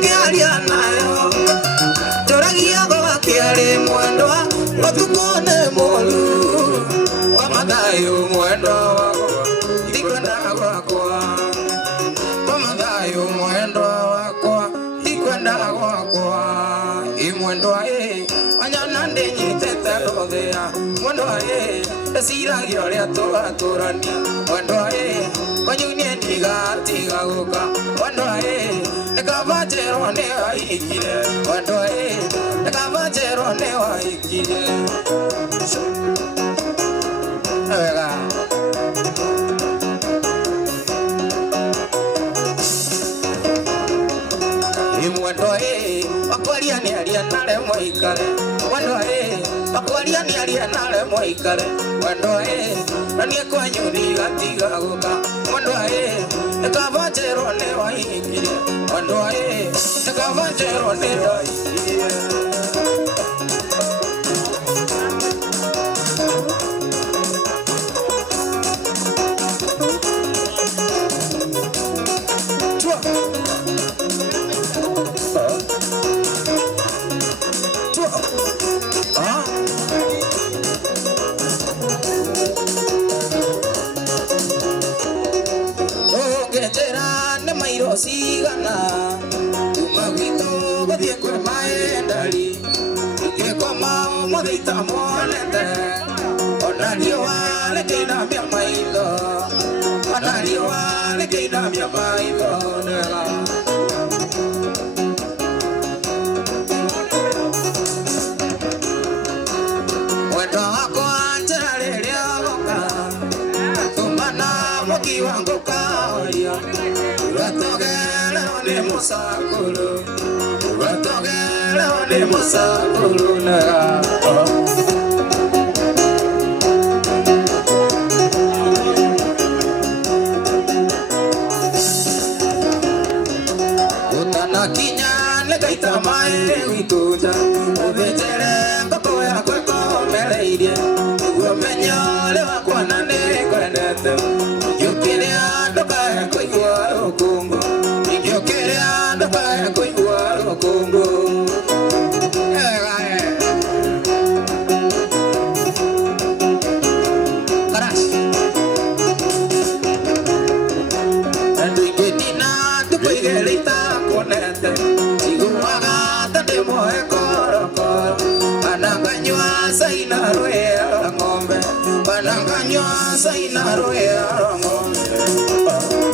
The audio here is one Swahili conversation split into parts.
nĩkĩaria nayo tũragia gũgakĩarĩ mwendwa ũtukũ nĩ mũru wa mathayũ mwendwa wakwa ndikwenda gwakwa wa mathayũ mwendwa wakwa ndikwenda gwakwa imwendwa wanyona ndĩnyitĩte ndũthĩa mwendwa ndĩciragia ũrĩa tũgatũrania mwendwa konyunie ndigatiga gũka mwendwa nĩkaba njerwo nĩ wahikire mwendwa nĩkaba njerwo nĩ wahikire wega mwendwa wakwaria nĩ aria nare mwaikare mwendwa wakwaria nĩ aria nare mwaikare mwendwa na niĩ kwanyu ndigatiga gũka mwendwa nĩkaba njerwo nĩ wahikire mwendwa nĩkaba njerwo nĩ wahikire sigana umagito gũthiĩ kwĩ maendari ingĩkoma mũthita monete ona riũa rĩkĩinamia maitho ona riũa rĩkĩinamia maitho nega wendo wakwa njĩra rĩrĩa gũka tũmana mũkiwa ngũkaria musakulu watogera ni musakulu na utana kinyane kaita mai wituja ubetere ngoko ya kweko mereirie umenyale wakwana ne kwenete yukiria ndoka kwa ukungu Bye, go to Congo. And we get dinner to pay the later connect. You are the demo ecor. Pananganyua saina roya ngombe. Pananganyua saina roya ngombe.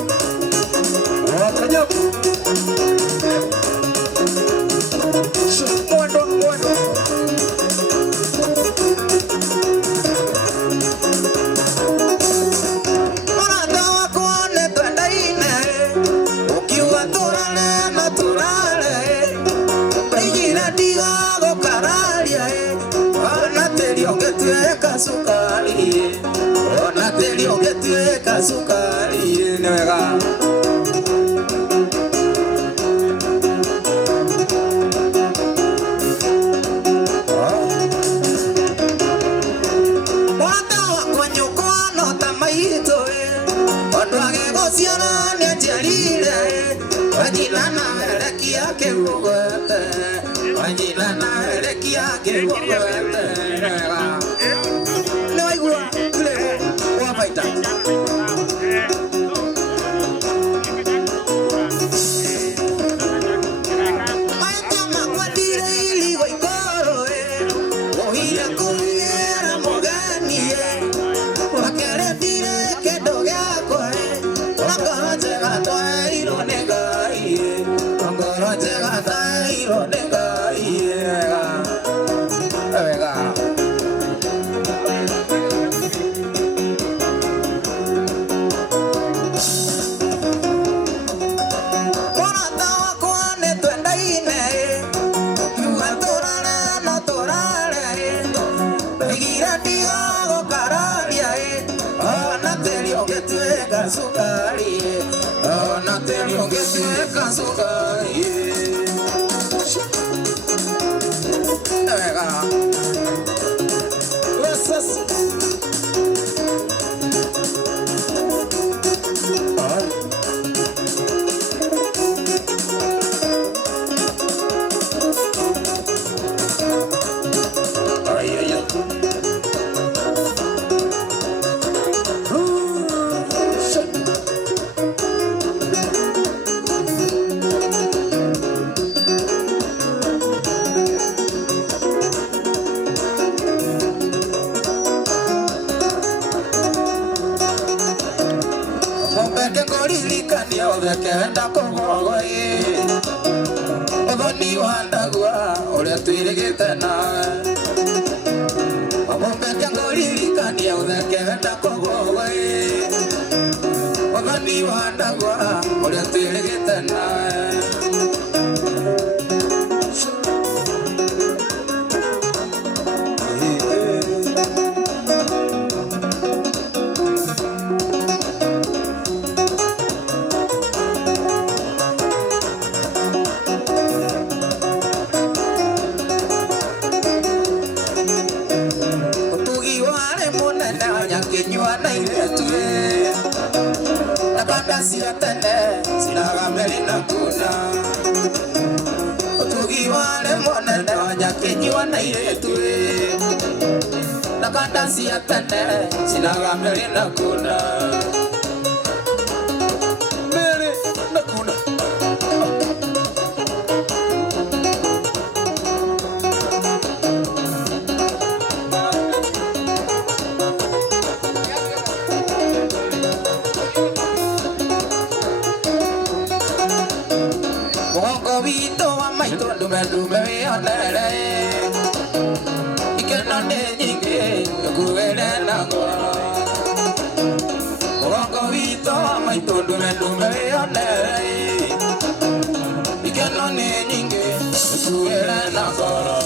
Sukari, ona telio getueka sukari nega. Wata wakwanyo kono tamaito odwage gosiana ne jalile wajilana reki yake wote wajilana reki yake wote nega. Sukari, oh, nothing you get to sukari. uthekenda kugogoe uthoni wandagua uria twirigite nawe wamumbeke nguririkanie uthekenda kugogoe uthoni wandagua uria twirigite nawe siatene sinagameli na kuna utugi wale monene wanyakinywa na iretue nakanda siatene sinagameli na kuna mele na kuna Dume onere ikenane nyingi kuwele nangora Orongo vito maito dume onere ikenane nyingi kuwele nangora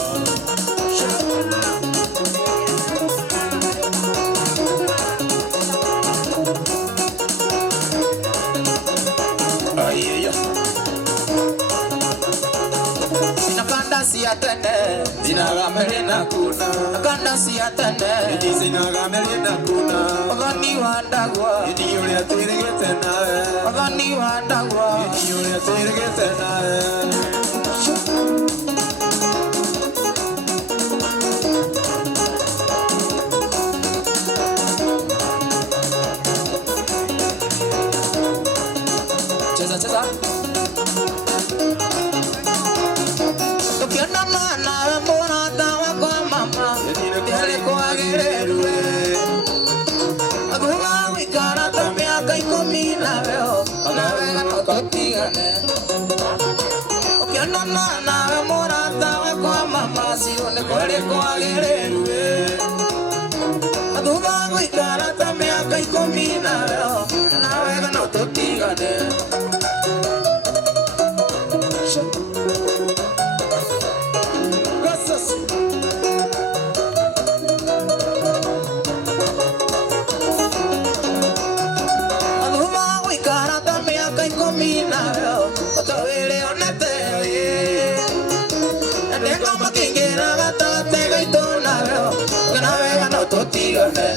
siatene zinagamele na kuna akanda siatene zinagamele na kuna ogani wandagwa idi yule atirigete nawe ogani wandagwa idi yule atirigete nawe cheza na morata we kwa mama si one kore kwa gererue aduga guikara ta miaka 10 na wega no tutigane aduga guikara ta miaka 10 otawele onete Kama kingira gata tega itona veo Kana vega no totigane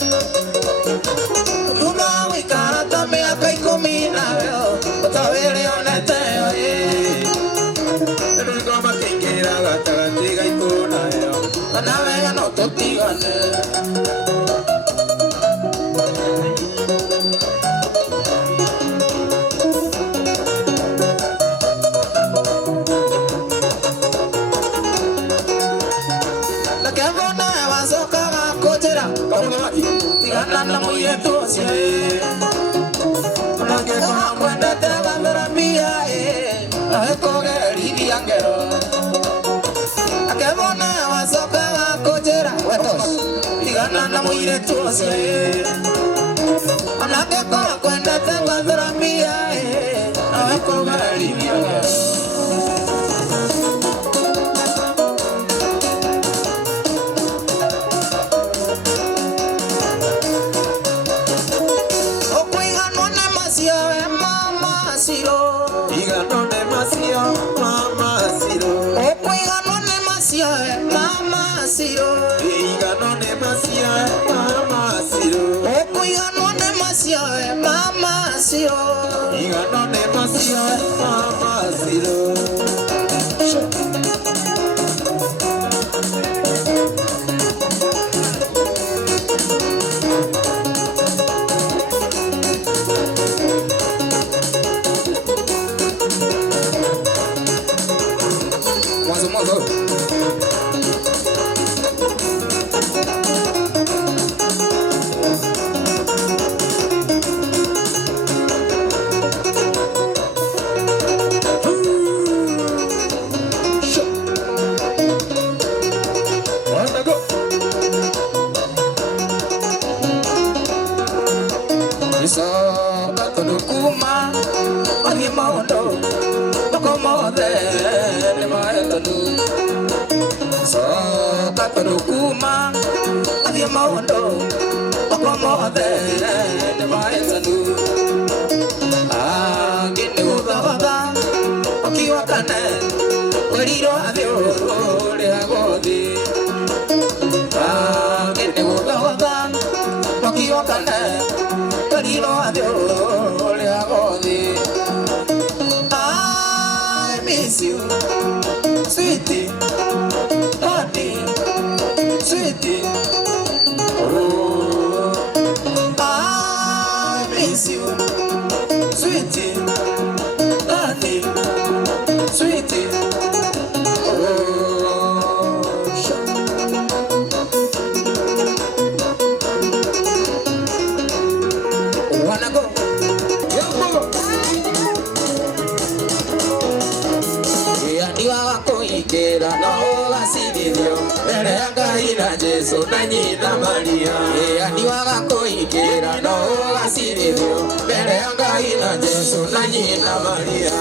Tuma wikara ta miaka 10 na veo Otawele onete oye Kama kingira gata tega itona veo Kana vega no totigane Tigana muy entusiasmado, porque como cuenta te va a ver a mí, a escoger y viajero. A que bona vas a cagar cochera, tigana muy entusiasmado, a la que como cuenta te va a ver a mí, a escoger y viajero. Kuma Avia Mondo Okomode Nevaetanu Gini Udavada Okiwakane Weriro Avio Leagodi Gini Udavada Okiwakane Weriro Avio Leagodi I miss you Sweetie Honey Sweetie, oh, I miss you, sweetie, honey, sweetie, oh, wanna go? Ikera no asidio Beranga ina Jesu na nyina Maria Ani wako ikera no asidio Beranga ina Jesu na nyina Maria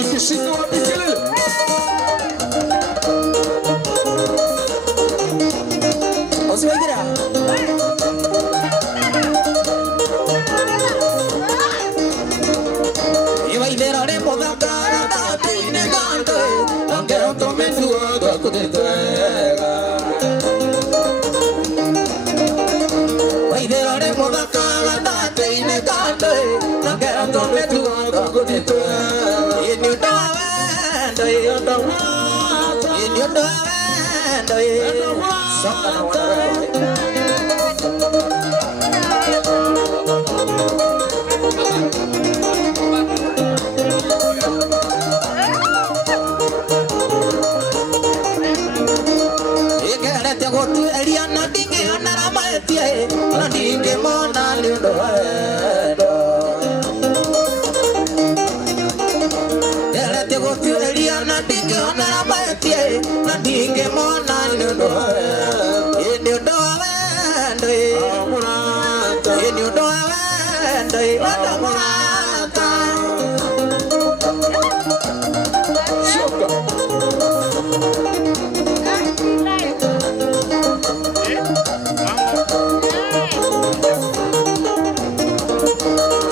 Ikishika wapi kelele? Osiwagira. Iwa idera de podakara da tine gante. Angero tome tuo da kudetega. Iwa idera de podakara da tine gante. Angero tome tuo da kudetega. In your diamond, in the water, in your diamond, in the water. You can't go to Eliana Dingy and Namatia, and Dingy Mona Lindo. Eliana dinge ona matie na dinge mona nudo eni do awendo amurata eni do awendo amurata shoka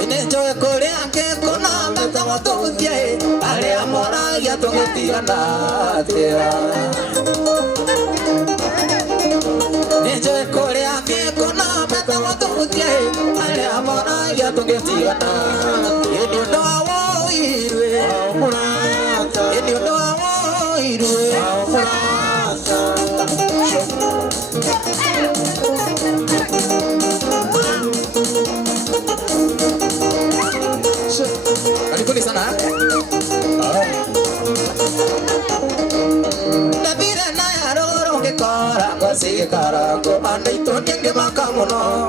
ene joe kore anke kona mata moto tie ale amora ya to tiana tia ene kore anke kona mata moto tie ale amora ya to tiana ene do awo irwe amurata ene do awo irwe amurata Kali sana. Nabira na yaroro ke kara kasi kara ko andai to nyenge makamono.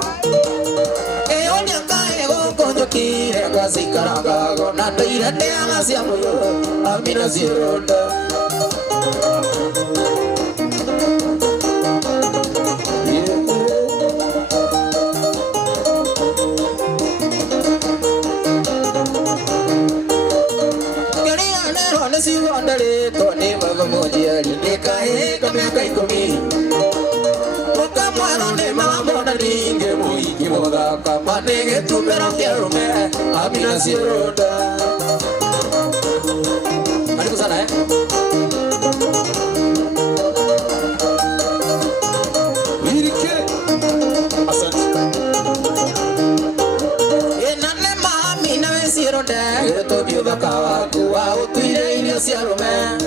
E onya kae go konjo kire kasi kara go na tira te amasia moyo amina sironda. Si wandale to ne baba moja linde kae kame kai komi oka mwaro ne mama na ninge moiki moda kama nege tumera kero me amina siroda ari kusana wirike asante enane mami na siroda to biuba kawa kuwa utuire Siarome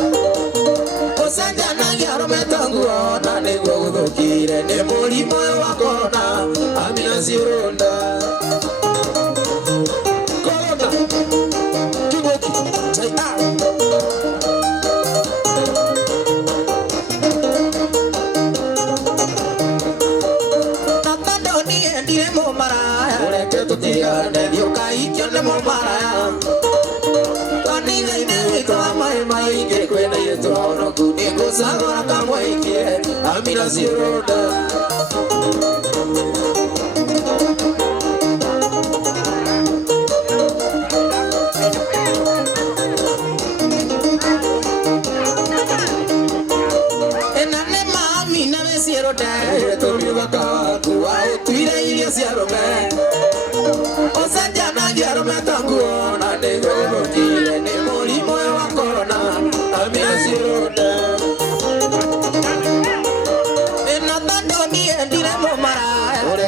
Osanja na yarome tangu ona ne gogokire ne muri moyo wakona amina sironda Corona Kiboki say Natando ni endire mo mara Ore ke to tia ne dio kai kyo ne mo mara sagora kamwaikie amina ziroda enane mami na ziroda tomi wakaku wa tuire ile ziroda osajana ziroda tangu na dego kile ni mulimo wa corona amina ziroda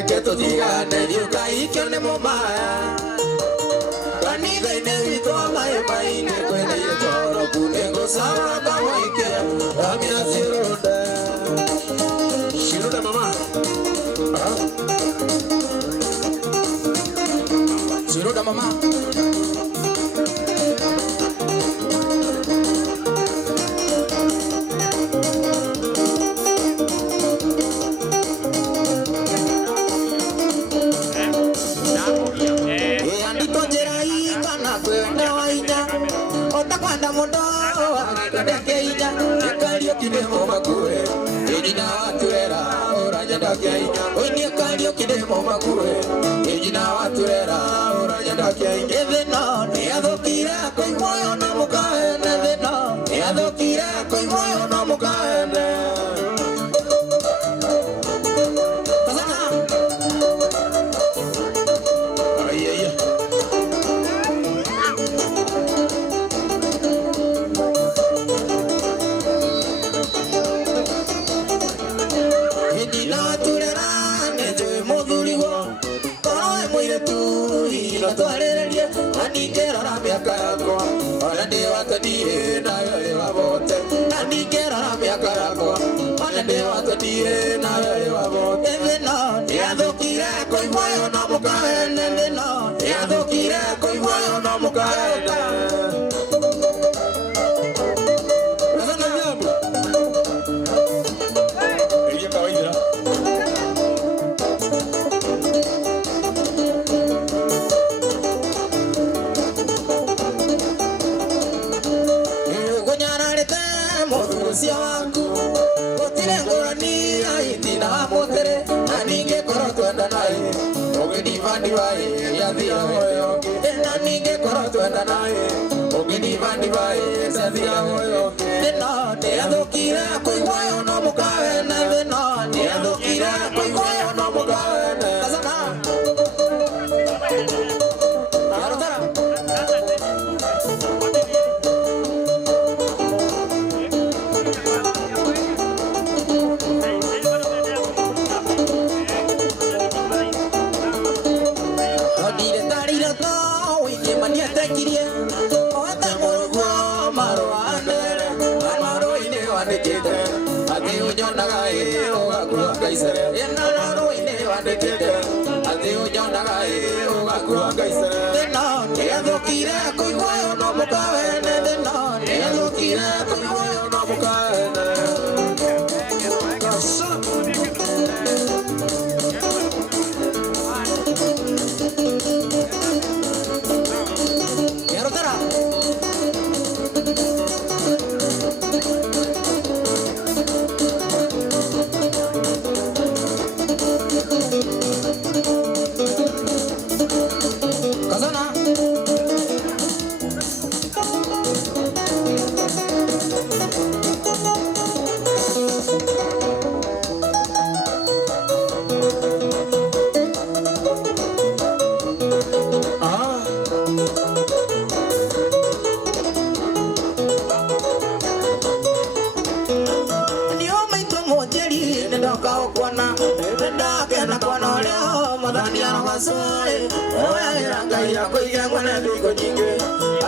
Keto diga ne yuka ikone momaya Kani gaine vito amaye maine kwene yetoro kunengo sawa kama ike amina ziroda Shiroda mama Shiroda mama Kidemo makure, ejina waturera, oraja dakiaina. Oini kalio kidemo makure, ejina waturera, oraja dakiaina. Evena, ne adokira koi moyo na mukaene. Evena, ne adokira koi moyo na mukaene. Pasana. Ay ay ay.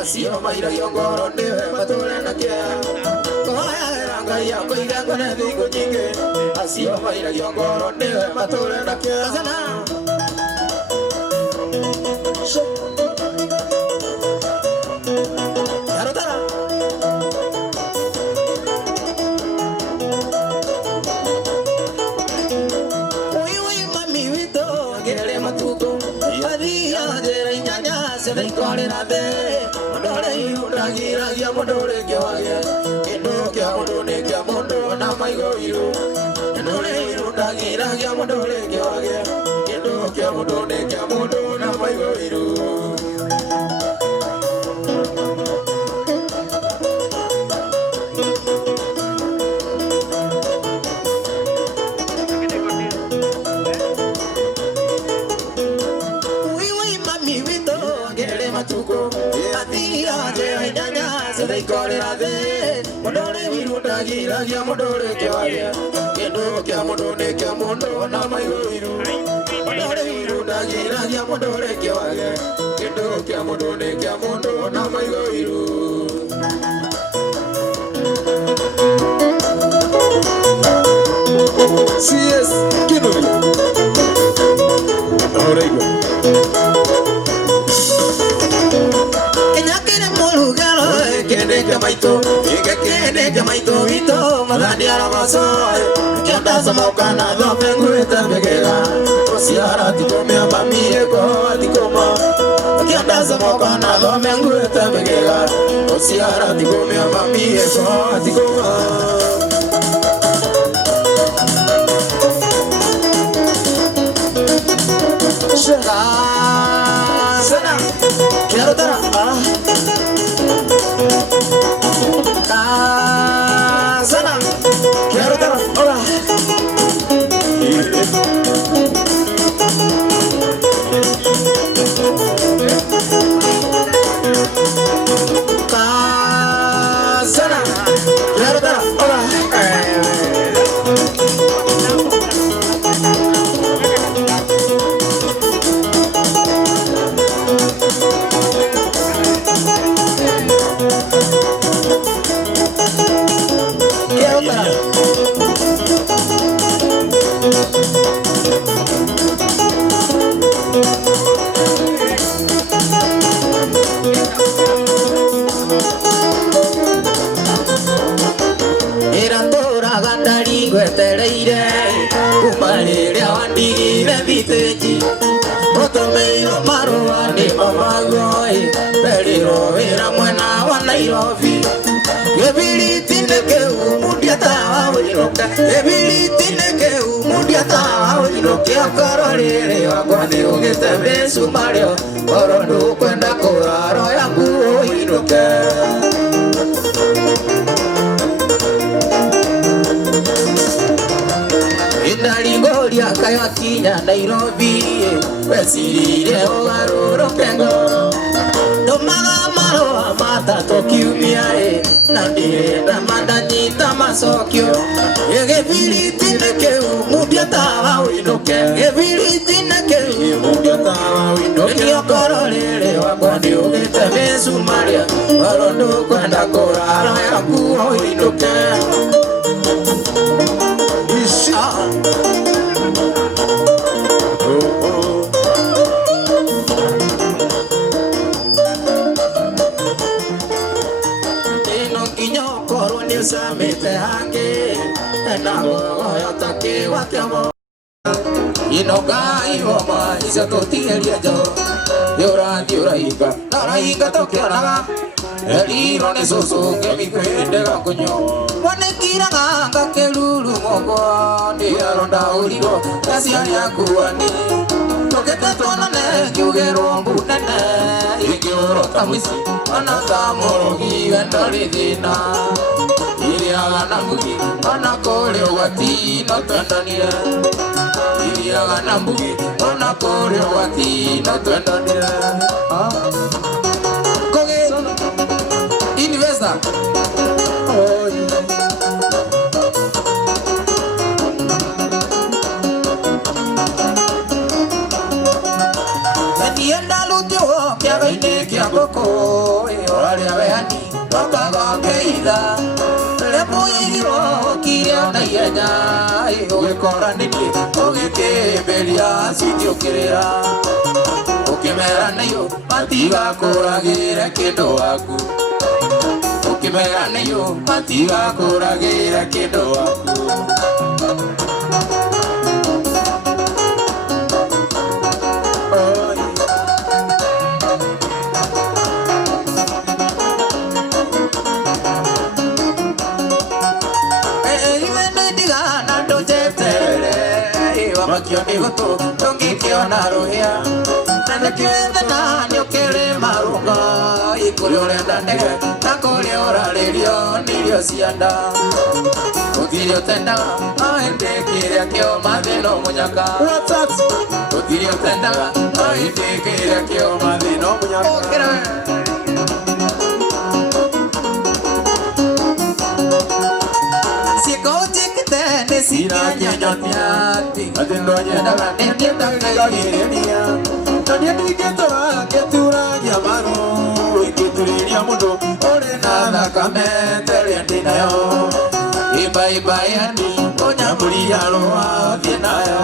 Asio maira yongoro ndewe matore na kia Koya ranga ya koiga kone vigo nyinge Asio maira yongoro ndewe matore na kia Sana Yarotara Uy mami wito Gere matuko Adia jere nyanya Se kore na de Modore uragira ya modore kya wage Endo kya modone kya modore na maigoiro Ndole iruda gira ya mundole kyoge Kendo kya mundone kya mundo na maigoiro Matuko, atia je aidanya se dei korera de, modore viruda gira ya modore kya kendo kya modone kya mondo na maigoiro, modore viruda gira ya modore kya kendo kya modone kya mondo na maigoiro. CS Kinobi. Orego. Kene kamaito vito madani aramaso Kianda samokana dope ngureta begega Osiara tikome amamie ko tikoma Kianda samokana dope ngureta begega Osiara tikome amamie ko tikoma Sana Quiero tara Sana, quiero dar hola. Sana, quiero dar hola. Otomeiro marua ni mamagoi Periro era mwana wa Nairobi Gebili tineke umudia tawa wiroka Gebili tineke umudia tawa wiroka Akarorere wakwani ugete sumario Orondo kwenda kuraro yangu wiroka Inalingoria kaya kinya Nairobi Wesirire ogaruro kengo Domaga maroa mata tokiumia Nandire madanyita masokyo Gebili tineke umudia tawa winoke Gebili tineke umudia tawa winoke Niokororere wakwani ugete sumaria Orondo kwenda kuraro yangu winoke Samete hange na yotoke watamo inoga iwama isatotiria jo yora ika tokiana eliro ne soso ke mi kwende gakonyo wane kira nganga kelulu moko ndi aronda urigo kasi yakuani toketa tona ne jugero mbunene ikioro tamisi anata morogi vendoridina Iriaga mbugi ona kore wati no twendanire Iriaga mbugi ona kore wati no twendanire Koge Investor Entienda lutio kia gaine kia koko Orare aveani Tokaga keida Lepoiro kia na yenya Ugekora nini Ugekeberia sitio kirera Ukimera nayo Matiga kuragira kendo waku Ukimera nayo Matiga kuragira kendo waku kio ni gutu tungikiona ruhia na kethana nyukire marunga ikuri urenda ndege na kuri uraririo nirio cianda uthirio tendaga aende kiria kio mathino munyaka uthirio tendaga aende kiria kio mathino munyaka Sira nyanyati Adendo nyendaga Nendiendaga yeredia Nandiendigetora Ketura nyamaru Ikituriria mundo Ore nada kamete Riendinayo Iba iba yani Onyamburia roa Vienaya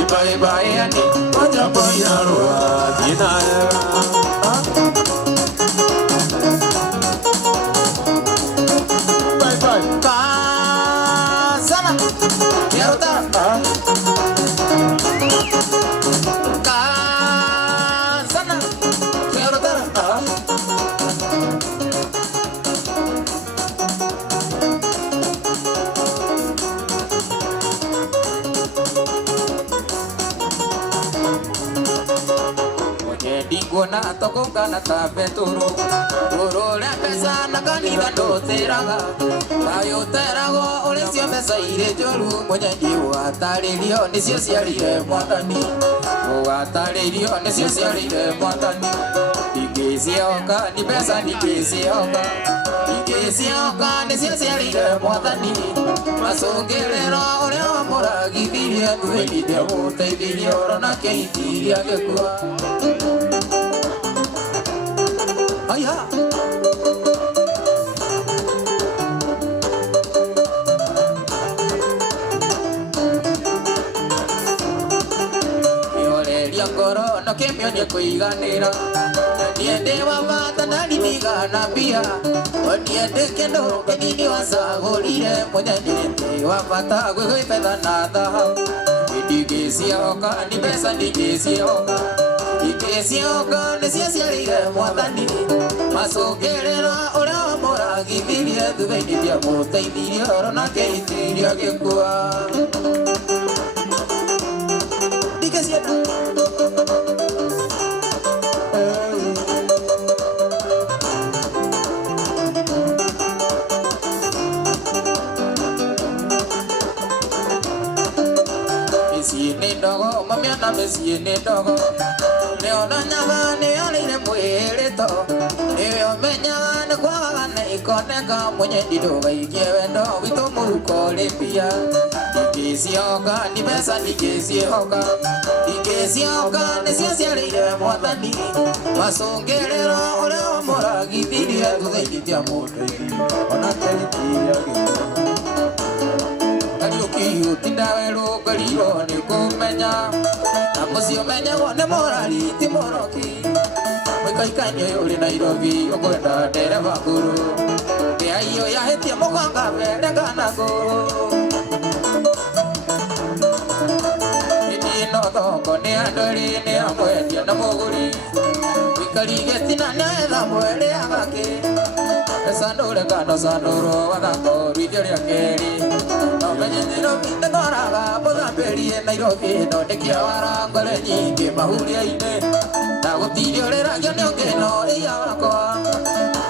Iba iba yani Onyamburia roa Vienaya Gona tokoka na tapeturu Urore pesa na kanitha ndotiraga Bayo terago ulicio mesa ire joru Mwenyeji uataririo nisio siarire mwathani Uataririo nisio siarire mwathani Igesioka ni pesa nigesioka Igesioka nisio siarire mwathani Masongerero ureo amuragithirie Tuenide muteithirie orona keitiria gekua Aya Ioleria ngoro no kemionye kuiganira Niende wabata na nimigana pia Niende kendo kenini wasagurire Mwenye wabata gwe fedha na dhahabu Ndigesioka ni pesa ndigesioka Igesioka nisio siarire mwathani Macogerera uria wamuragithirie Thuthainie muteithirie orona keitiria gikua Ndigecienda Misi ni ndogo, mamiana misi ni ndogo Neona nyaga ni alire mwirito Niwe omenyaga ni kwaga na ikoneka Mwenye ndidoga ikie wendo wito muruko limpia Ndigesioka ni pesa ndigesioka Ndigesioka ni siasi alire mwathani Masongerero uria wamuragithirie Thuthainie muteithirie ona keitiria gikua Kariuki utinda weru kariro ni kumenya Mucio menyagwo nĩ morari ti moroki Mũikaikanye uri Nairobi ũkwenda ndereba nguru Ndĩa iyo yahĩtie mũganga wendaga na nguru Ĩno thoko nĩ andũ erĩ nĩ a mwendia na mũgũri Mũikari gĩtina nĩ etha mwere agakĩ Sandũre kando sandũrwo wathako rũithio rĩa kerĩ Nomenye Nairobi ndĩkoraga mũthambĩrie Nairobi ĩno ndĩkĩawara ngore nyingĩ mahuria-inĩ Na gũtirĩ ũrĩragio nĩ ũngĩno iya wakwa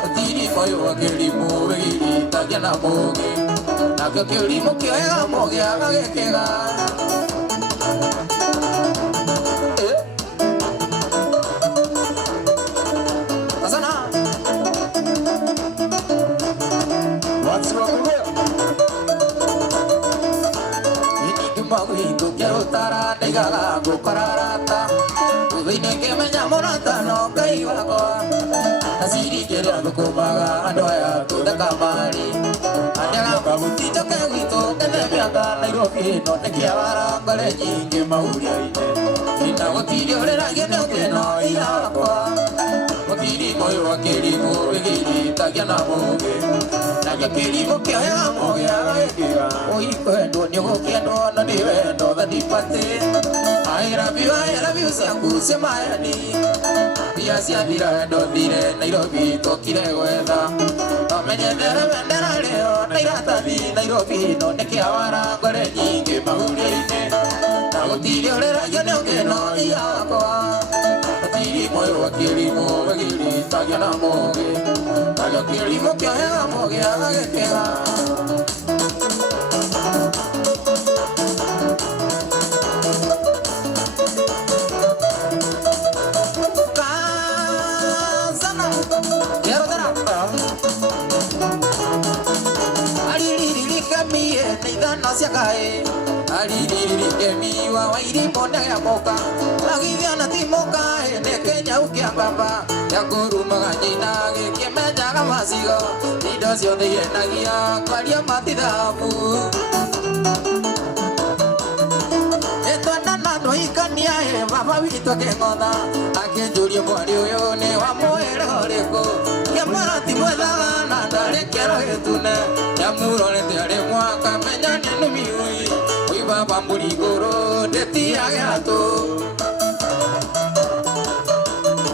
Gũtirĩ moyo wa kĩrimũ wĩgiritagia na mũgĩ Nakĩo kĩrimũ kĩoyaga mũgĩaga gĩkĩga Utara ndaigaga ngũkararata Thutha-inĩ ngĩmenya mũratano Ngai wakwa Aciri kĩrĩa thũkũmaga andũ aya tũtheka marĩ Anyaga kabuti njoke gwitũ ngethe mĩaka Nairobi ĩno nĩ kĩawara ngore nyingĩ mahuria-inĩ Na gũtirĩ ũrĩragio nĩ ũngĩno ira wakwa Gũtirĩ moyo wa kĩrimũ wĩgiritagia na mũgĩ Nakĩo kĩrimũ kĩoyaga mũgĩaga gĩkĩga Ũikwendwo nĩ ũgũkĩendwo na nĩ wendo thanipatĩ I love you ciaku cia mayani Mbia ciathira wendo thire Nairobi tũkire gwetha Nomenye ndera rĩo na iratathi Nairobi ĩno nĩ kĩawara ngore nyingĩ mahuria-inĩ gũtirĩ ũrĩragia nĩ ũngĩno iyakwa gũtirĩ moyo wa kĩrimũ gĩgiritagia na mũgĩ nario kĩrimũ kĩoyaga mũgĩ agagĩkĩga Siakai aliriri kemi wa wairi ponda ya moka lagivya na timoka ene Kenya ukiangamba ya kuruma ganyina gekemeja kamasigo idosio de yenagia kwalia matithabu etwana nando ikania e baba wito keng'otha akenjuria mwari uyu ni wa mwere horiko kemara timwethaga na ndarekero gĩtune nyamurorete arĩ mwaka menya nĩ nũmiui uibaba mbũri igũrũ ndĩtiage atũ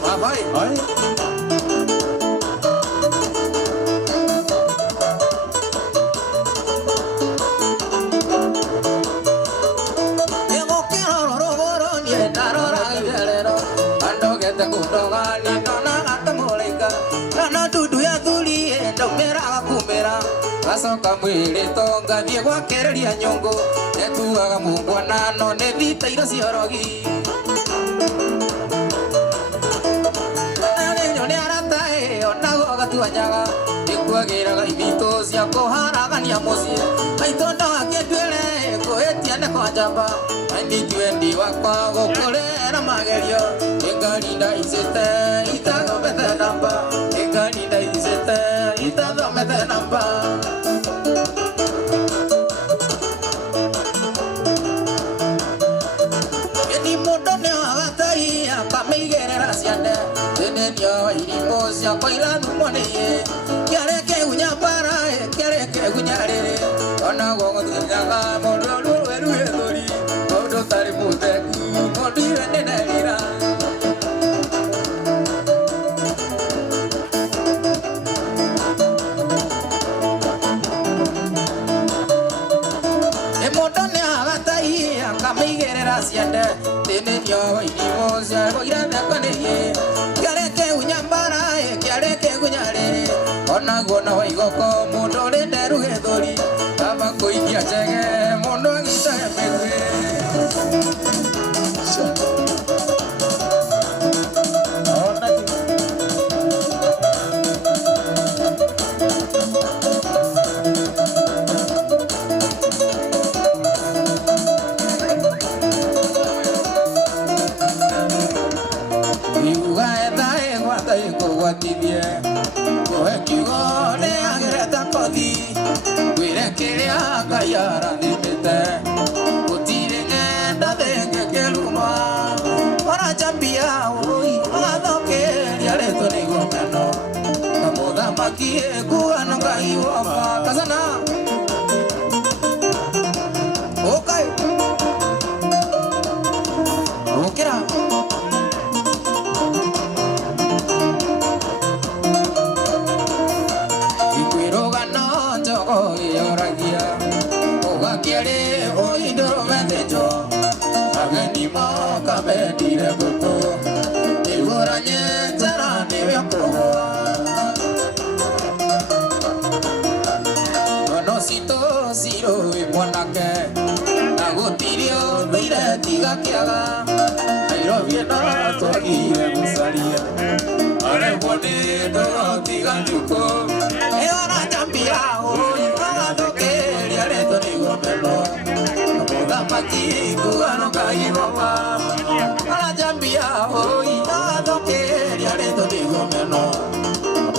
babai Gacoka mwĩrĩ tonga thiĩ gwakereria nyũngũ netuaga mũngwana no nĩ thita iro ciorogi narĩnyo nĩ arata onago gatuanyaga ĩkuagĩraga ithitũ cia kũharagania mũciĩ maitondo akĩnduĩre kũhĩtia nĩ kwa njamba ainitwendi wakwa gũkũrera magerio ĩngarinda icĩte itathomete namba ĩngarinda icĩte itathomete namba Koira numone ye kare ke unya para kare ke unya rere ona gongo tinaga modo lu edori modo tari mute modo rene nera e modo ne agatai akamigerera siande tene yo imo sia koira na kone ye kare ke unya para ona gona waigoko mundu rinde rugethori aba kuithia chege mundu agita emegwe Yara nimete utire ngenda denge keluma para chambia oi adoke yareto ni gomeno namoda makie kuano kai wa kasana okay okera ikwiro gano jogo yoragia Kiere hoy no me yo ageni mo kabedire goto igoranye tara ni veko Conosito siro y monake agotirio mire diga que haga airo viendo todo aquí me gustaría are bonito diga yuko e ora chambia hoy Maki kuano kai mama ala jambia hoi ado ke yare to digo meno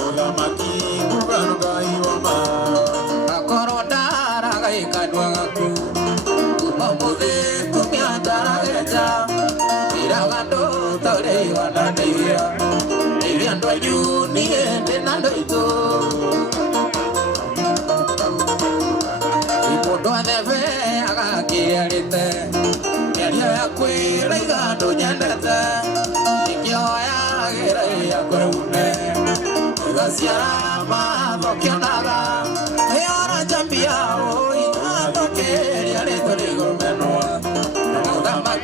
ola maki kuano kai mama akoronda ragai kadwa aku kumamode kumya dara geja iragando tore wana deia iriando ayuni ende nando ito ipodo debe Kiarite, kiaria kwira igando nyendete, ikioya gira ya kurune, igasiara mathokionaga, eora jambia oi, athokeria rito rigomeno, namuthamaki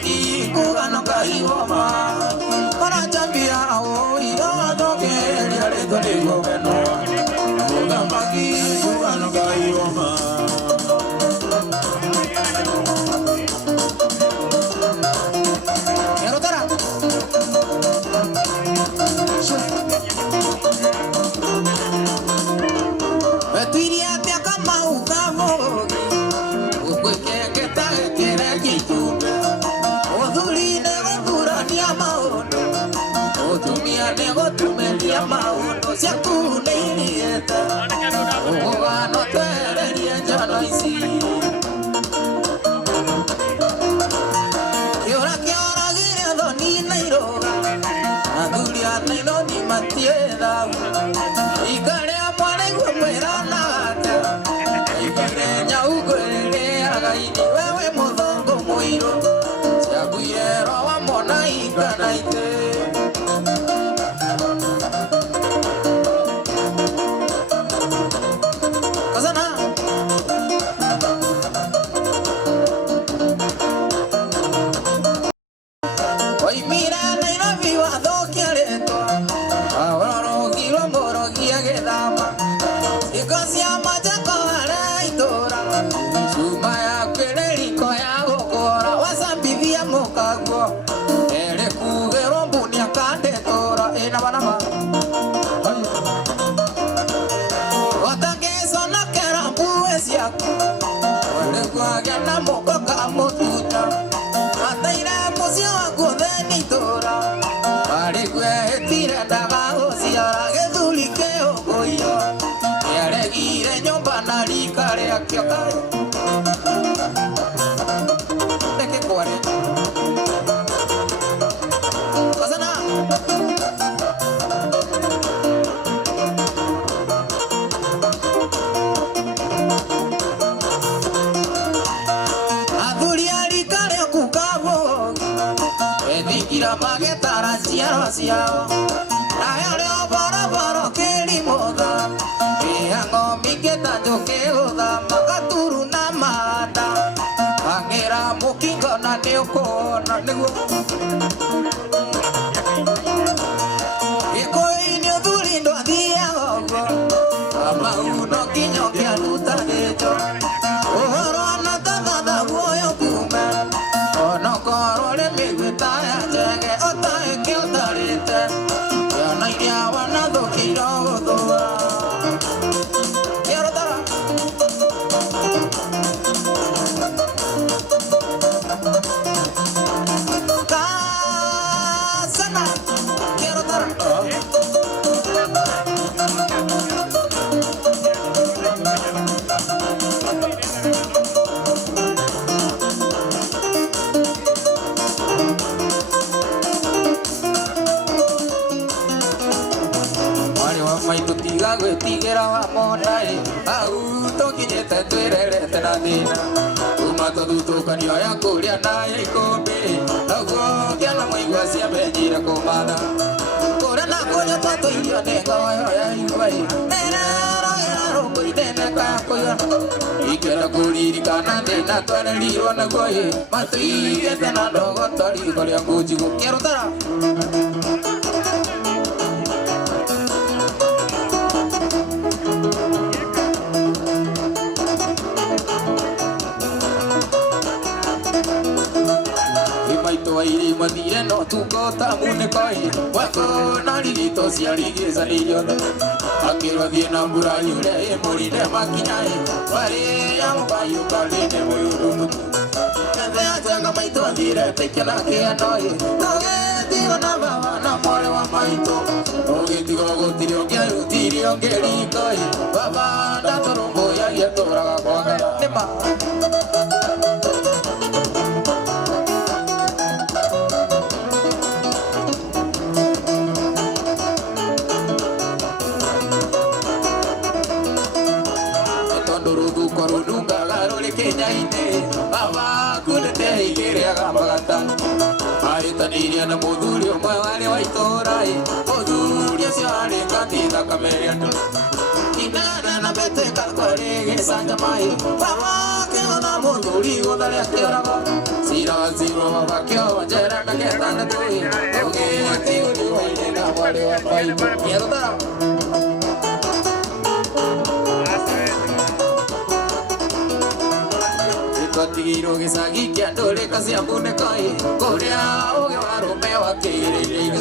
Tigiro gisagi kia ndole kasi ambune kai Korea oge warume wakiri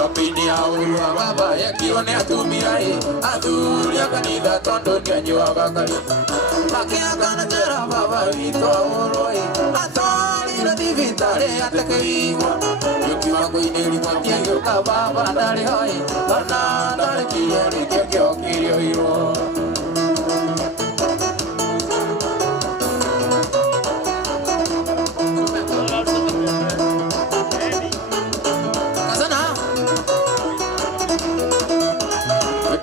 Wapini ya urua baba ya kione atumiai Aduri ya kanida tondo nyanyo wakakali Makia kana jera baba vito uroi Atari na divitare atakeiwa Yuki wako ineli mwatia yuka baba ndale hoi Tana ndale kioni kia kio kirio hiro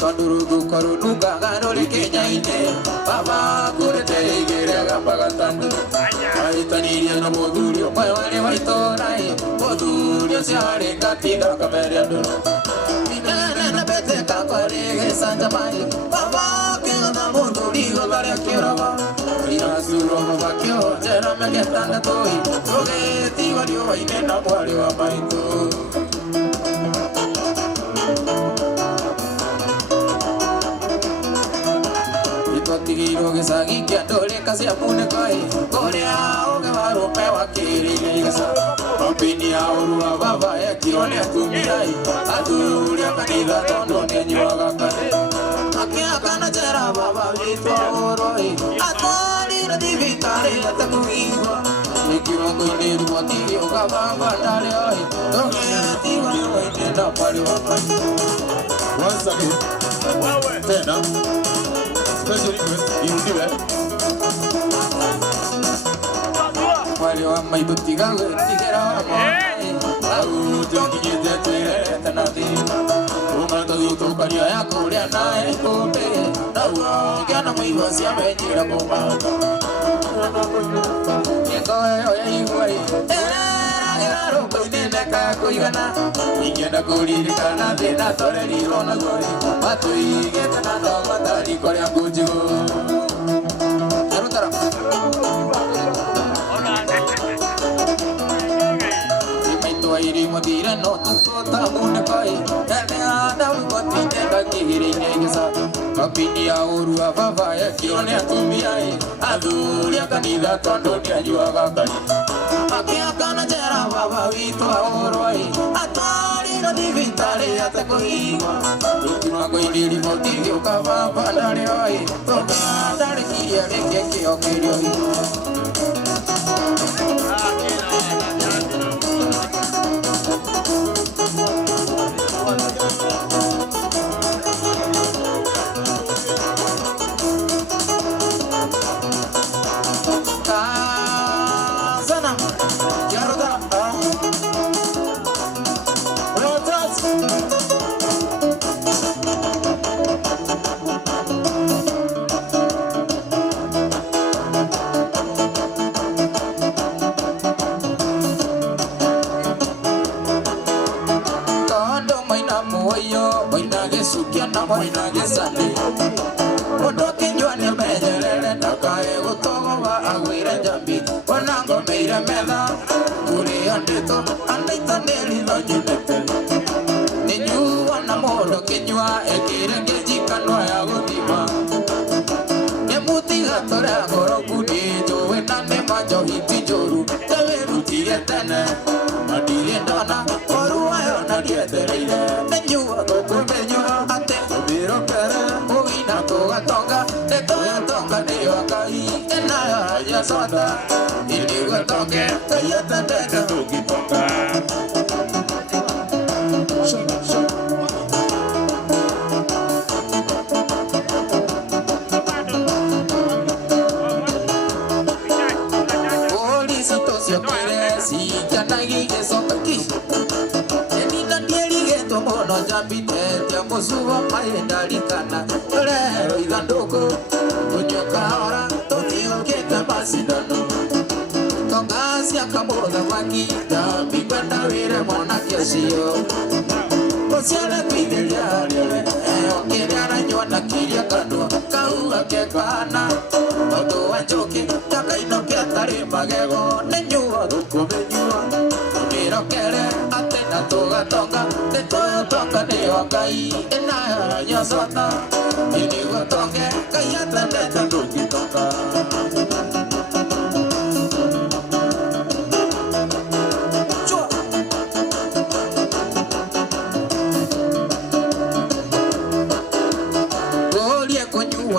Kandurugu karunuga ganoli Kenya ine Baba kurete igere gambagatando Aitaniria na modurio Maiwane waitorai Modurio se arenga tiga kameriando Minene na bete kakarege sanja mai Baba kio na modurio vare kirava Ria suro mabakio jera megetanda toi Rogeti vario ine na mwari wa maito Tigiro gisagi kia ndole kasi amune kai Korea oge warume wakiri gisa Pampini ya urua baba ya kione atumiai Aduri ya kanida tondo nyenye wakakane Akia kana jera baba vitwa uroi Atari na divitare atamuigwa Ikiwa kuindiru mwatiri oka baba ndale oi Doge tiwa liwa inenda pali wakane Once again Tena Special request, you do it. Wali wa mai butiga tigera mai. Au jogi je tere tanati. Uma to to kania ya kuria nae kote. Au kana mai wasi amejira bomba. Yeko yo yingwai. Era koinena ka koigana. Igenda kuriri kana dena tore rirona gori. Matui getana no matari korea kuju. Arutara. Imito iri modira no tu ta mun kai. Ene ana motine ka kiri ngesa. Kapini ya urua baba ya kione atumiai. Aduri ya kanida tondo dia jua kakali. Akia kana jera baba vitwa uroi Atari na divitare atakoiwa Ukima koindiri motivi ukava bandare oi Toka dare kiria reke kio kirio Moina gesani Odo kinjwane mejerere Nakae utogo wa agwire jambi Wanango meire meda Kuri andito Andita neli no jinete Ninyu wana modo kinjwa Ekire ngejika noa ya gutima Nemuti gatore agoro kuni Jowe nane majo hiti joru Tewe ruti getene Madiri ndona Oru ayo na dietereire Ninyu agogo menyo Ate Biro pere Uina toga tonga De toya tonga de wakai Enaya ya sota Iligo toke Kaya tandega Tuki tonga Polisi tosio kire Si janagi ke soka ki Enina dieri ke tomono jambite Jambo suwa maye dalikana Lero igandoko Unyoka ora Tokio keta basidano Tongasi akamoda wakita Bigwanda vire mona kiosio Kosiala kuigelia Okiria nyona kiria kanua Kaua kekana Odo wanjoki Taka inoki atari magego Nenyua duko menyua Miro kere Atena toga tonga De toyo tonga de wakai Enaya nyosota Inigo tonge Kaya tandeta duki tonga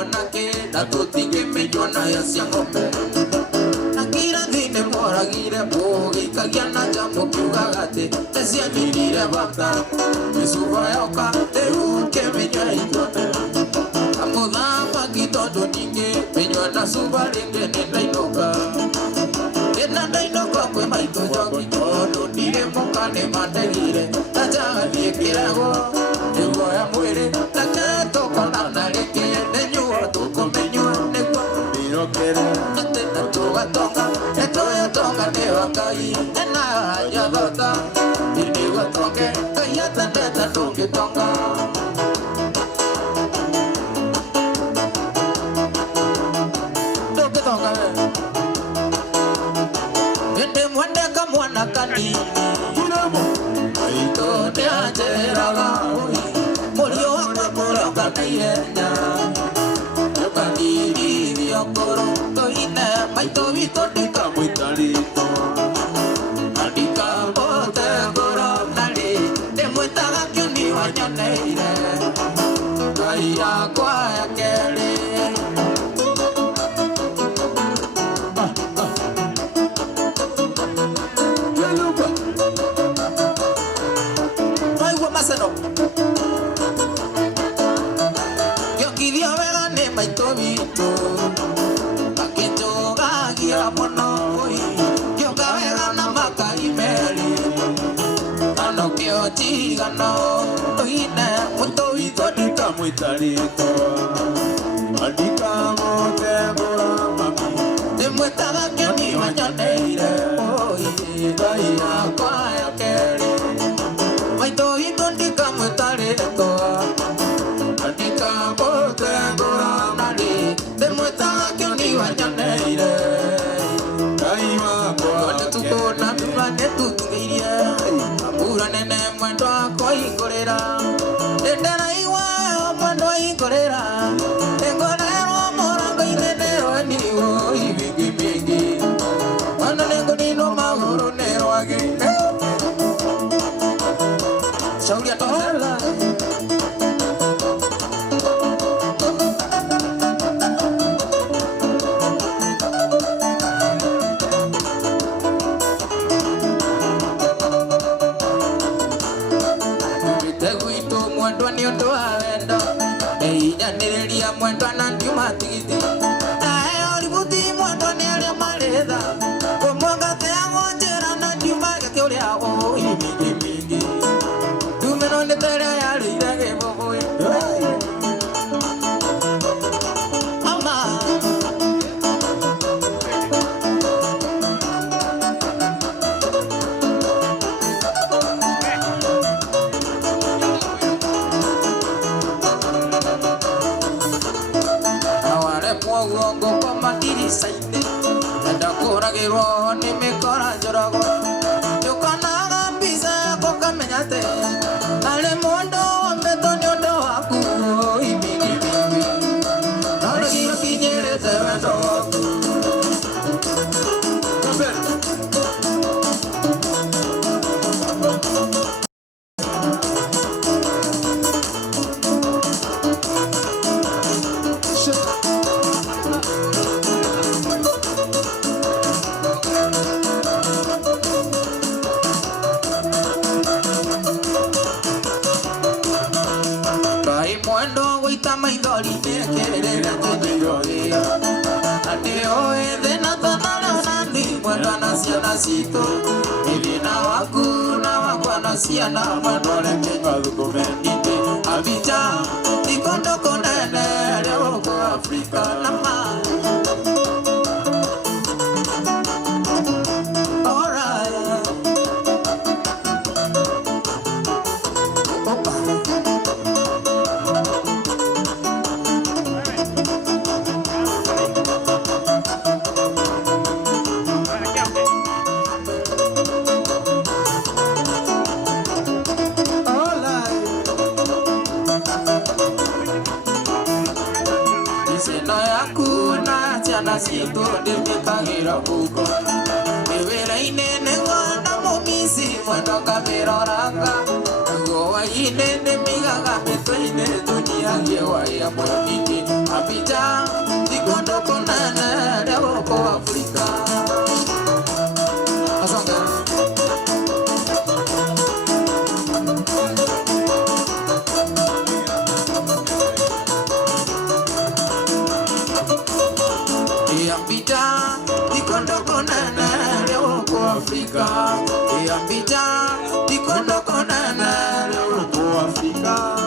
mwanake na tutingĩmenywo na ya cia ng'ombe na kirathi-inĩ moragire mũgĩikagia na nja mũkiugaga atĩ nĩcianyirire bata mĩcuba yoka rĩu kĩmenywo ithuothe amũthamaki tondũ ningĩ menywo na cuba rĩngĩ nĩ ndainũka ĩna ndainũka kwĩ maitũ njoki tondũ ndirĩ mũka nĩ mandegire na njagathiĩ kĩrego nĩguoya mwĩrĩ nake tũkonana rĩngĩ nĩnyuo tũkũmenywo nĩguo mbirokere atĩ na tũgatonga nĩtũyatonga nĩ wa Ngai enayo haja thota nĩguo tonge Ngai atendete ndũngĩtonga ndũngĩtonga ĩndĩ mwendeka mwana kanini maitũ nĩanjĩraga mũriũ wakwa mũroka na ihenya ũkanirithia ngoro tũine maitũ witũ ndikamwĩta rĩtwa na ndikamũte ngoro narĩ ndĩmwĩtaga kĩoni wanyoneire Ngai yakwa ya kerĩ maigua maceno gĩokithio wega nĩ maitũ witũ akĩnjũgagia mũno gĩoka wega na makai merĩ ano kĩo njigano ũine mũtũ witũ ndikamwĩta rĩtwa ndikamũte ngoro mami ndĩmwĩtaga kĩoni wanyoneire Ngai yakwa ya kerĩ maitũ witũ ndikamwĩta rĩtwa ndikamũte ngoro narĩ ndĩmwĩtaga kĩoni wanyoneire Ngai wakwa tukona tuma nĩtutugĩirie mbura nene mwendwa wakwa hingũrĩra ndĩndĩraigua mwendwa hingũrĩra nĩngorerwo mũrango-inĩ nĩ rwaniwo ibingi bingi ona nĩngũninwo magũrũ nĩ rwagĩ cauria tola gwitũ mwendwa nĩ ũndũ wa wendo nĩinyanĩrĩria mwendwa na ndiuma tigiti nahe Hollywood mwendwa nĩ arĩa marĩtha ũmwangateagwo njĩra na ndiuma gĩkĩũrĩa ibingi bingi ndumĩrwo nĩ terĩa yarĩire gĩbũbũĩ guongo kwa madirica-inĩ ndakũragĩrwo nĩ mĩkora njũragwo ndũkanaga mbica yakwa ũkamenya atĩ arĩ mũndũ wombĩtwo nĩ ũndũ waku ibingi bingi norĩgio kinyĩrĩte wendo waku mwendo gũita maithori nĩkĩrĩre tũthirũria na nĩoĩ thĩna tũnarona nĩ mwendwa na ciana citũ thĩna waku na wakwa na ciana mwendwa reke thũkũme-inĩ abija ikondo kũnene rĩa gũkũ Afrika na ciana citũ ndĩmĩkagĩra mũhuko wĩra-inĩ nĩguo na mũmici mwendwa ngamĩroraga naguo hwaĩ-inĩ ndĩmĩigaga mĩtwe-inĩ tũnyihagie hwaĩ hamwe ningĩ abija ndoko nene leo kwa Afrika Ambita iko ndoko nene leo kwa Afrika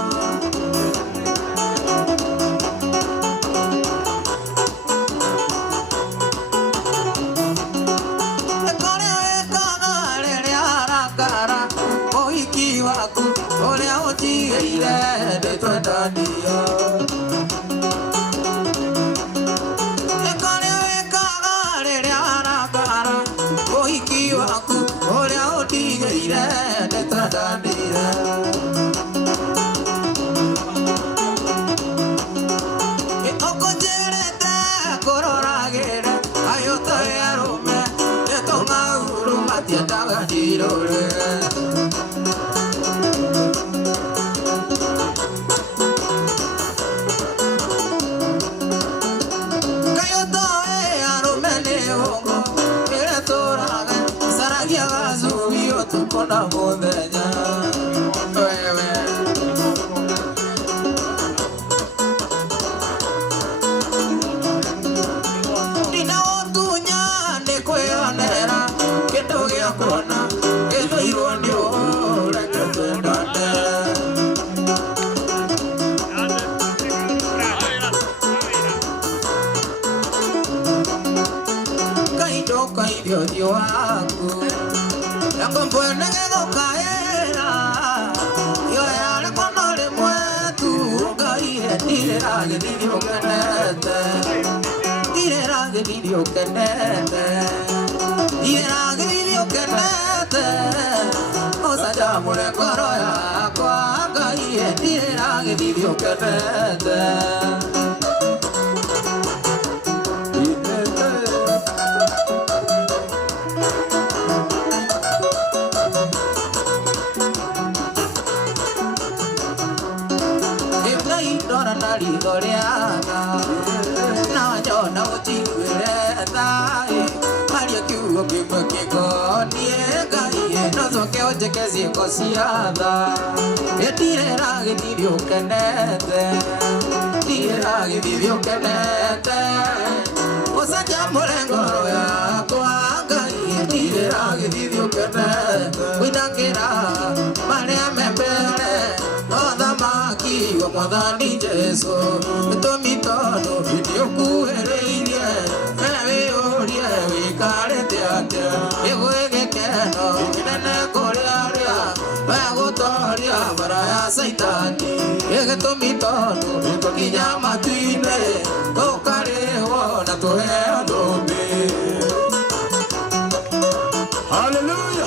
Hallelujah.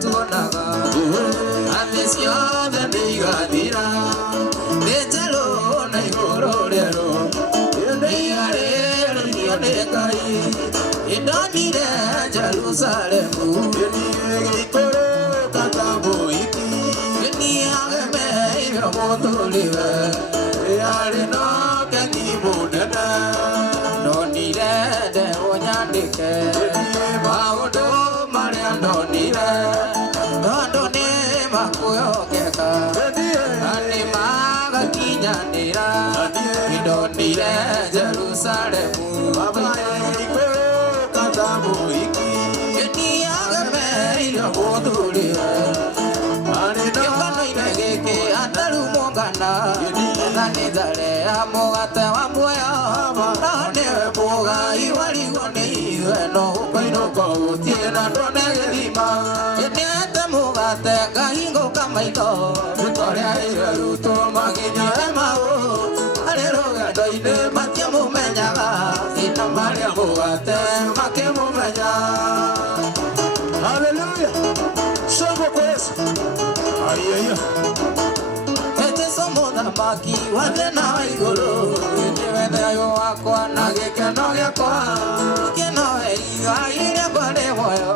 Tuonaga Idonire Jerusalem Ikoro Katabu Iki Ini agame Yomotuliwe Yarino Kanibudana Donire De Onyandike Maudo Mariam Donire Dondone Makuyokeka Anima Gakinyanira Idonire Jerusalem Hallelujah. Sema kwa Yesu. Haleluya. Ete somo na maki wadena igoro. Ete yo akwa na gekeno gekwa. Keno eiga ire bale moyo.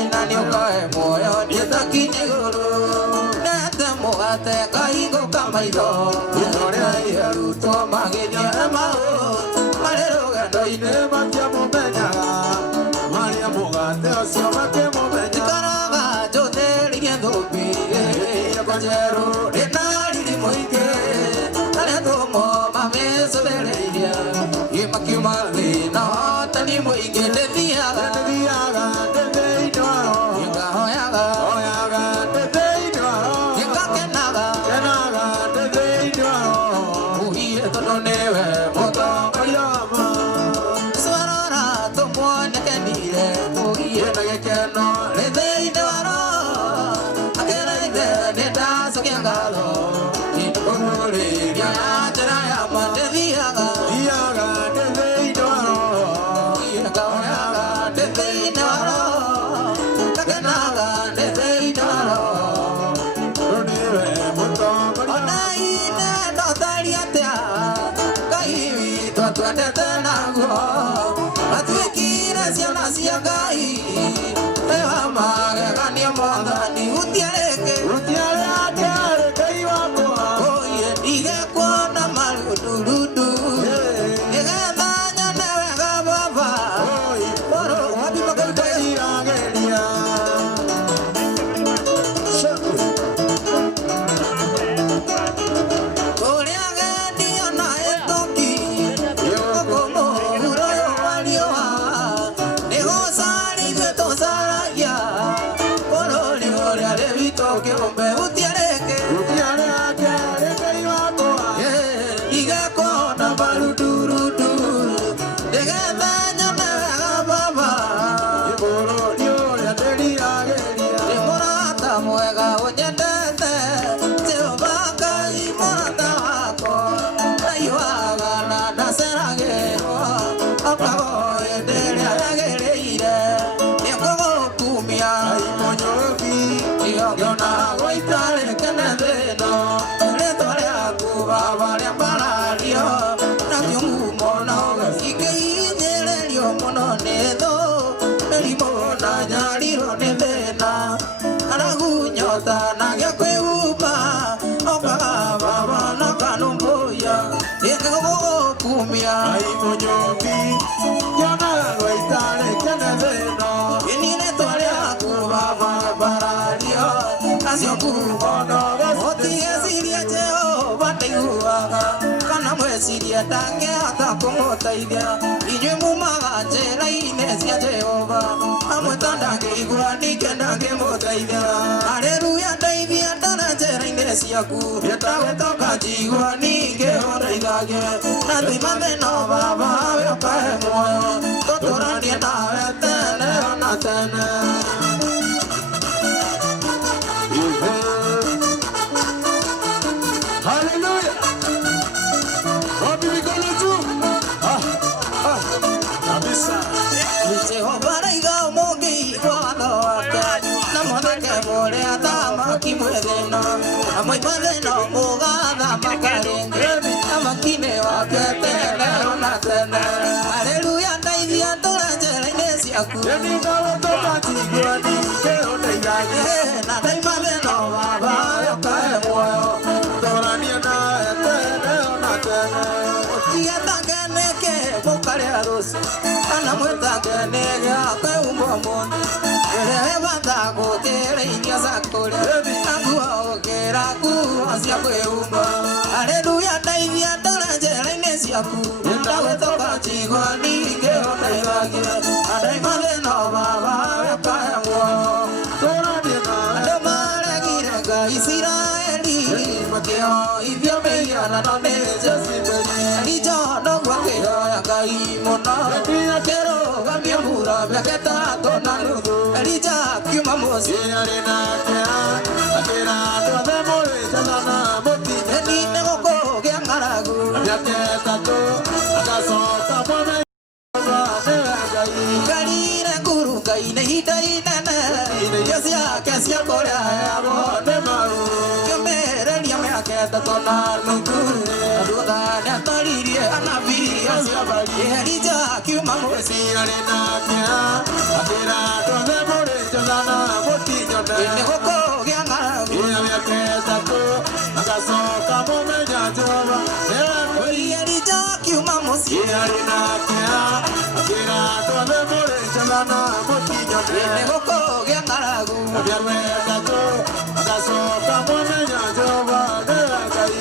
Ina ni okae moyo dieta kinigoro. Nete mogate kaigo kamaido. Ore ai ruto magenya mao. Marero gando ine matia momenya. Maria mogate osio make momenya. Karaga jote liendo bire. Yabajero denari di moike. Ale tomo mame soleria. Yimakimali na tani moike de diaga de deidoro. Yanga hoyaga de deidoro. Yanga kenaga de deidoro. Uye tono neve moto kayama. Swarora tomo nekendire. Uye no yekeno de deidoro. Akera de neda sokyangalo. Inomuri ya jara ya mate diaga de deidoro. Yanga hoyaga de deidoro. Kakenaga de deidoro. Ronire moto Onaina no tariatea Kaiwi tuatuate tenago Atuikira siona siagai Ewa mage ganio mondani utiareke Utiare kaiwa kwa. Oye dige kuona malu dududu Dige daño nevega baba Oro wapi makalitoya Iragelia. Siria tange ata kumotaidia Inywe mumaga jera inesia Jehova Amwetanda kigua nikenda kimotaidia Haleluya daivia dana jera inesia ku Yetawe toka jigua nikehoraidage Nathimate no baba wekahe moyo Totorania nawe tene ona tene Hallelujah. What are we gonna do? Kabisa. Jehova raiga mogi kwa wake na mwatheke mole atama kimwetheno amwe matheno mugatha makarenge amakine wake tene ona tene. Haleluya ndaithia ciaku Nĩndaũtũma njiguani kĩũndeithagia na ndaima thĩna baba ũkahe muoyo tũrania nawe tene ona tene ũtigetange nĩkĩ mũkarĩa rũciũ kana mwĩtange nĩ gĩake umbo mũndũ ĩrĩa wĩ bata gũkĩra irio cia kũrĩa na nguo gũkĩra nguo cia kwĩhumba haleluya ndeithia ndore njĩra-inĩ ciaku ndagwĩtũka njiguani kĩũndeithagia na ndaima thĩna baba ũkahe muoyo tũrania nawe andũ maregire Ngai Isiraeli makĩhoithio mĩhianano nĩ Jezebeli Elija noguo akĩhoya Ngai mũno akĩrũgamia mbura mĩaka ĩtatũ na nuthu Elija akiuma mũciĩ arĩ na kĩeha akĩra andũ othe mũrĩnjathana mũtinyeni nĩ gũkũgĩa ng'aragu mĩaka ĩtatũ agacoka mwene ngarire nguru Ngai nĩ ihinda inene irio ciake cia kũrĩa heagwo nĩ maru kĩomereria mĩaka ĩtatũ na nuthu thutha nĩataririe anabii acio Elija akiuma mũciĩ arĩ na kĩeha akĩra andũ othe mũrĩnjathana mũtinyone nĩ gũkũgĩa ng'aragu mĩaka ĩtatũ agacoka mũmenya Jehova Elija akiuma mũciĩ arĩ na kĩeha akĩra andũ othe mũrĩnjathana mũtinyone nĩ gũkũgĩa ng'aragu mĩaka ĩtatũ agacoka mũmenya Jehova nĩ Ngai.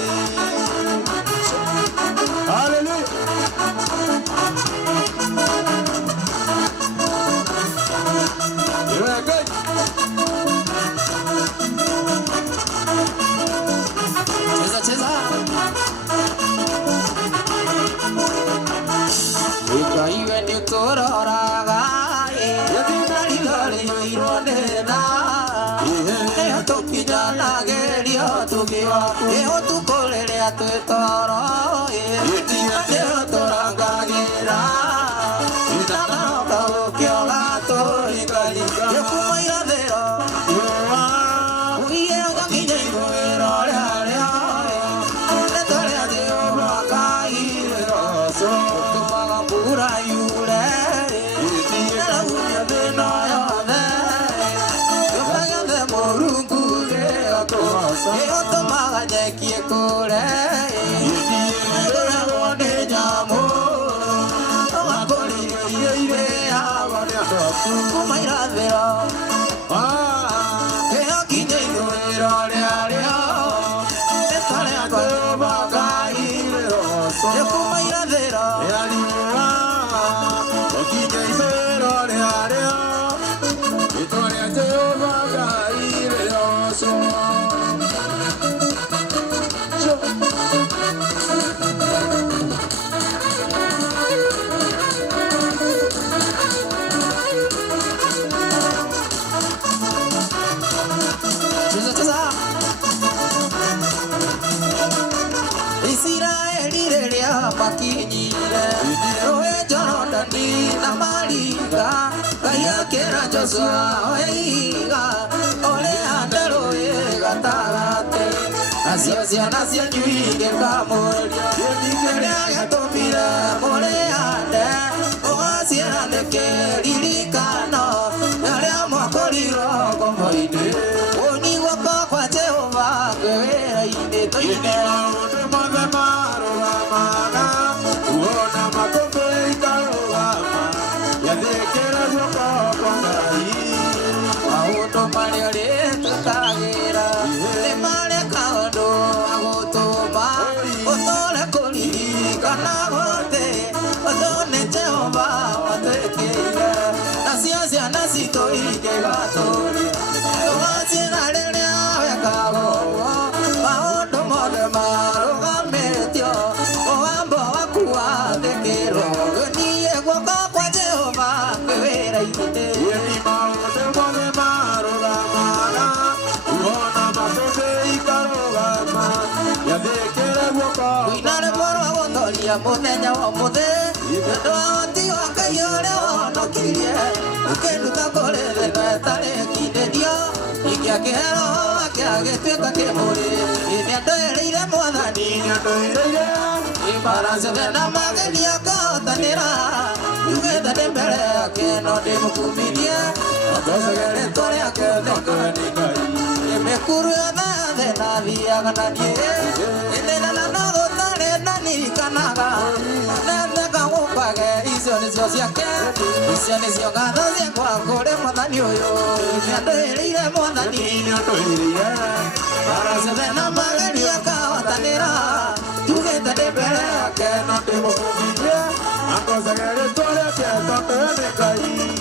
Hallelujah. You're good. cheza cheza Ngai nĩ ũtũroraga ndarĩrĩirwo nĩ tha nĩho tũkinyanagĩrio tũkiuga nĩho ũtukũ rĩrĩa twĩ toro nĩho tũrangagĩra ndanoka gũkĩoga tũringaringa kuma irathĩro uiye ũgakinya ithũĩro rĩarĩo rĩtwa rĩa Jehova Ngai rĩroco ũtũmaga mbura yure nĩragunia thĩna yothe kĩũmbe gĩothe Mũrungu gĩgakũgoca gĩgũtũmaga nyeki ĩkũre ĩrĩagwo nĩ nyamũ ũgakũrĩrio irio irĩagwo nĩ andũ aku kuma irathĩro kĩhakinya ithũĩro rĩarĩo rĩtwa rĩa Jehova Ngai rĩroco kuma irathĩro Okinya ithũĩro rĩarĩo rĩtwa rĩa Jehova Ngai rĩroco. cheza cheza Isiraeli rĩrĩa makinyire rũĩ Jorodani na maringa Ngai akĩra Joshua oe ihiga ũrĩhande rũĩ gatagatĩ nacio ciana cianyu ingĩkamũria kĩrĩa gĩtũmire mũrĩhande ũgaciĩra nĩ kĩririkano rĩrĩa mwakorirwo ngombo-inĩ ũnyuo kwa Jehova kwĩwĩra-inĩ tũine Maũndũ mothe marũgamaga kuona makũmbĩ ikarũgama yathĩkĩra guoko kwa Ngai. maũndũ marĩa ũrĩtũkagĩra nĩ mareka ũndũ wa gũtũma ũtũre kũririkana gũtĩ ũndũ nĩ Jehova watwĩkĩire nacio ciana citũ ingĩgatũũria tũgaciĩra rĩrĩa wekaga ũguo maũndũ mothe marũgamĩtio mũgambo waku wathĩkĩrwo niĩ guoko kwa Jehova kwĩwĩra-inĩ Yeni maũndũ mothe marũgamaga kuona makũmbĩ ikarũgama yathĩkĩra guoko. Kuina rwĩmbo rwa gũthoria mũthenya wa ũmũthĩ nĩũndũ wa ũhoti wa Ngai ũrĩa ũhonokirie ũkĩnduta kũrĩ thĩna ĩtarĩ kĩndĩrio ingĩakĩheo akĩagĩtuĩka kĩmũrĩ nĩandũĩrĩire Mwathani Nĩandũĩrĩire ibara ciothe na mageni akahotanĩra yugĩte ndĩ mbere yake no ndĩ mukuminie Atosagere tore akene ngani ngai Emekuru yothe nathiaga na niĩ Ĩthĩna na gũtarĩ na ndirikanaga Netheka gũmbage icio nĩcio ciake Icio nĩcio ngatho ciakwa kũrĩ mwathani ũyũ Nĩandũĩrĩire mwathani nĩandũĩrĩire Mbara ciothe na magerio akahotanĩra Tugĩte ndĩ mbere yake no ndĩmũkũmithie Atosagere tore akene ngani ngai